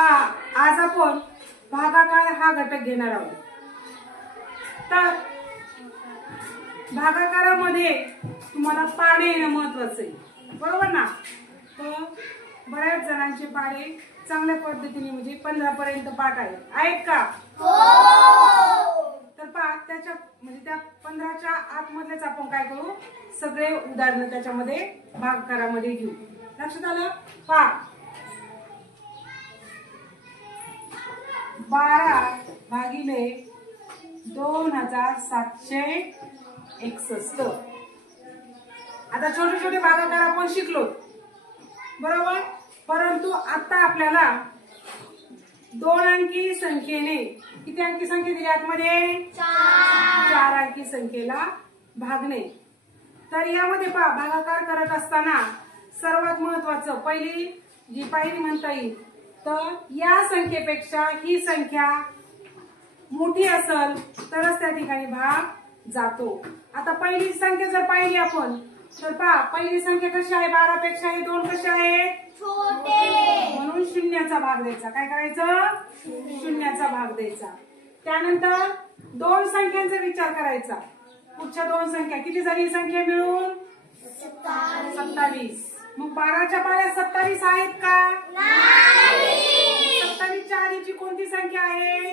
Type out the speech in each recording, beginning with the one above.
आज आपण भागाकार हा घटक घेणार आहोत। तर भागाकारामध्ये तुम्हाला पाढे येणं महत्त्वाचं आहे, बरोबर ना? तर बऱ्याच जणांचे पाढे चांगल्या पद्धतीने म्हणजे 15 पर्यंत पाठ आहेत का? हो। तर त्याच्या म्हणजे त्या 15च्या आतमधलेच आपण काय करू, सगळे उदाहरण त्याच्यामध्ये भागाकारामध्ये घेऊ। लक्षात आलं? 12 भागिले 2761। आता छोटे छोटे भागाकार आपण शिकलो, बरोबर? परंतु आता आपल्याला 2 अंकी संख्येने किती अंकी संख्या दिली आतमध्ये? 4 अंकी संख्येला भागणे। तर यामध्ये भागाकार करत असताना सर्वात महत्त्वाचं पहिली जी पायरी म्हणता येईल, तर या संख्येपेक्षा ही संख्या मोठी असेल तरच त्या ठिकाणी भाग जातो। आता पहिली संख्या जर पाहिली आपण तर पहिली संख्या कशी आहे? 12 पेक्षा हे 2 कसे आहेत? छोटे, म्हणून शून्याचा भाग द्यायचा। काय करायचं? शून्याचा भाग द्यायचा। त्यानंतर 2 संख्यांचा विचार करायचा। पुढच्या 2 संख्या किती झाली संख्या मिळून? 27। मग 12च्या पाड्या 27 आहेत का? नाही। 27 च्या आधीची कोणती संख्या आहे?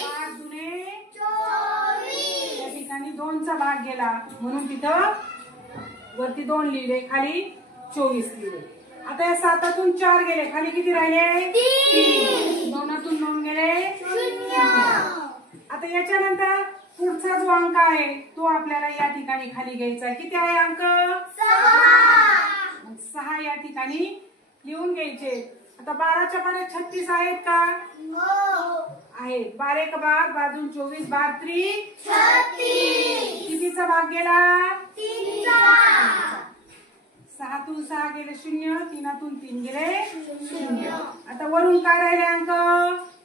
5 दुणे 24। त्या ठिकाणी 2 चा भाग गेला म्हणून तिथं वरती 2 लिहिले, खाली 24 लिहिले। आता या 7तून 4 गेले, खाली किती राहिले? 3। 2तून 2 गेले 0। आता याच्यानंतर पुढचा जो अंक आहे तो आपल्याला या ठिकाणी खाली घ्यायचा आहे। किती आहे अंक? 6 या ठिकाणी लिहून घ्यायचे। आता 12च्या पाड्या 36 आहेत का? हो आहेत। 12 एक 12, 12 24, 12 त्रिक 36। कितीचा भाग गेला? 3 चा। 6तून 6 गेले 0, 3तून 3 गेले 0। आता वरून काय राहिले अंक?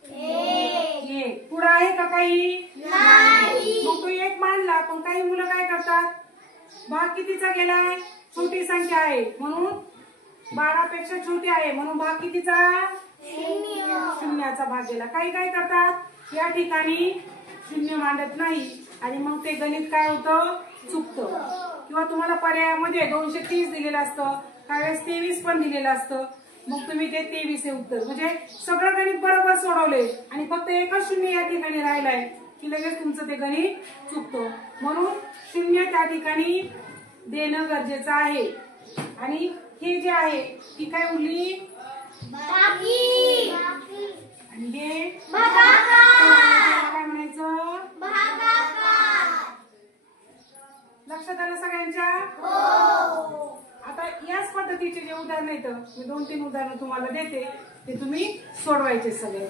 1। पुढे आहे का काही? नाही। मग तो 1 मानला, पण काही मुलं काय करतात, भाग कितीचा गेलाय? छोटी संख्या आहे म्हणून 12 पेक्षा छोटी आहे म्हणून भाग कितीचा? शून्याचा भाग गेला। काही काय करतात या ठिकाणी शून्य मांडत नाही आणि मग ते गणित काय होतं? चुकतं। किंवा तुम्हाला पर्यायामध्ये 230 दिलेलं असतं, त्यावेळेस 23 पण दिलेलं असतं, मग तुम्ही ते 23 हे उत्तर म्हणजे सगळं गणित बरोबर सोडवले आणि फक्त एकच शून्य या ठिकाणी राहिलाय की लगेच तुमचं ते गणित चुकतं। म्हणून शून्य त्या ठिकाणी देणं गरजेचं आहे। आणि हे जे आहे ती काय उरली? बाकी। आणि हे भागाकार, काय म्हणायचं? भागाकार। लक्षात आलं सगळ्यांच्या? हो। आता याच पद्धतीचे जे उदाहरण येतं, मी 2-3 उदाहरण तुम्हाला देते, ते तुम्ही सोडवायचे सगळे।